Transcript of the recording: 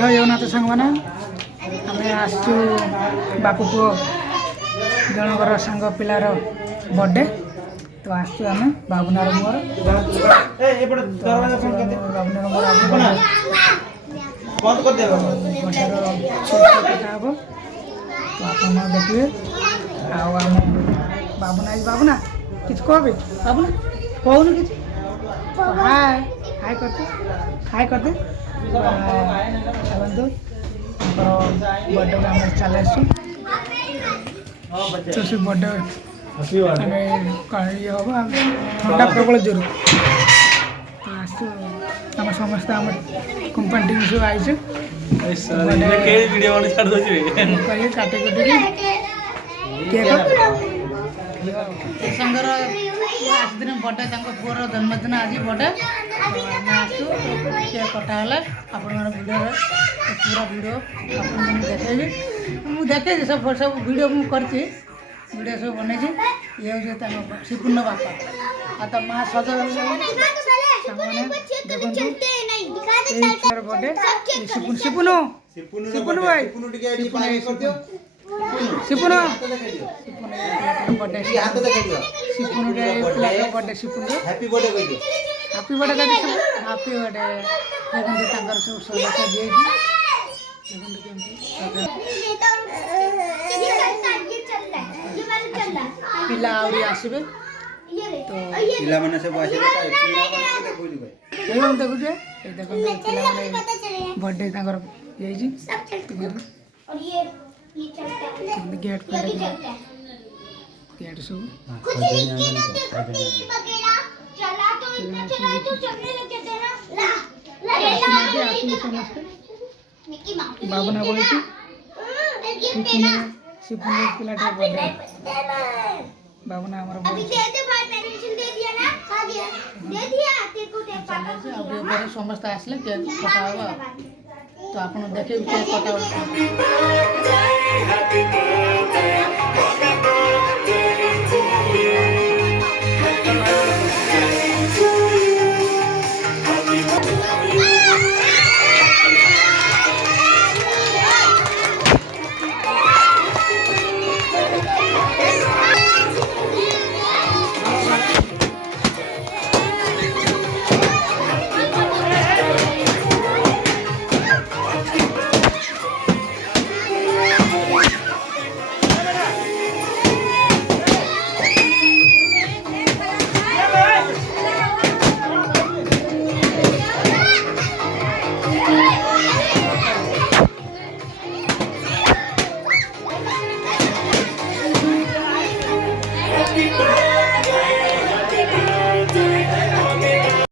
जय जगन्नाथ सांग मैंने आम आसचु बापू पुओ जनकर सांग पिलार बर्थडे तो आसचु आम बाबुनार मोर बाबुनार मोर कटा हम तो आप देखिए आम बाबुना बाबुना कि कहबे बाबुना कहून कि हाय हाय करते बंधु बर्थडे आम चले तो से बर्थडे ये हम ठंडा प्रबल जोर तो आसु आम समस्त आम कंपानी टीम सब आई काटे संगर दिन बर्थडे पुअर जन्मदिन आज बर्थडे आसु केक कटाला आपण भिडियो पूरा भिडियो आप देखेबी मुझे देखे सब सब भिडियो मुझे भिडियो सब बन ये हूँ शिपुन बापा आ तो माँ सज बर्थडे शिपुन शिपुन भाई Shipun birthday Shipun birthday Shipun happy birthday happy birthday happy birthday देखते सब सजा पिला आसबे तो पिला माने सब आसबे देखुचे देखो पिला माने बर्थडे गेट गेट सब बाबुना बोली शिपुन पिलाटा बर्थडे बाबुना समस्त आसले केक कटा हम तो आप देखे केक कटा Happy birthday.